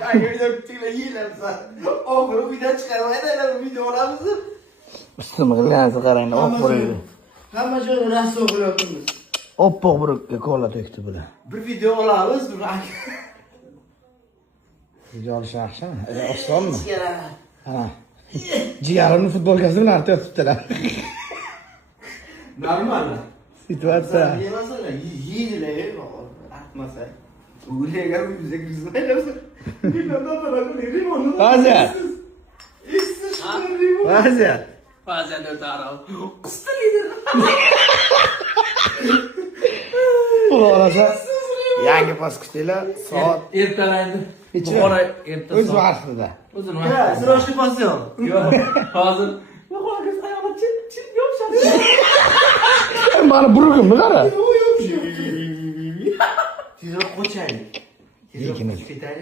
Yangi video kutinglar yeylamsan. Oxiri uydan chiqarmaydilar videolarimizni. Ustimi qilgansiz qarang, oq-qoraydi. Hamma joyda rassom qilyapmiz. Oppoq burukka kola to'kdi bular. Bir video olamiz, bir Video olish yaxshimi? Osonmi? Sigara. Ha. Jigarimni futbolkasi bilan artayotibdilar. Normal. Situatsiya. Yemasalar, yeydilar, atmasa. Ularga bizga kizmaylarsa. Vaziyat. Vaziyat. Bazen de taraf. Qistilidir. Pul olasa yangi bosqichlar soat Ertalandi. Necha? Buxoro erta. o'z vaqtida. O'zini Ha, srochniy passion. Yo'q, hozir. Buxoro ayollar chip yopishadi. Mana burugimni qara. Tezroq qo'chaylik. Lekin Ketaylik.